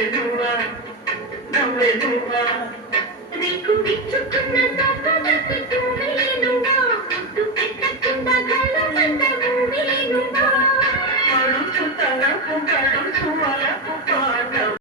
నువ్వెనువా నువ్వెనువా నీకు విచ్చుకున్న నువ్వెనువా ముద్దు పెట్టకుండా గలవంత నువ్వెనువా అడుచు తలకు గడుచు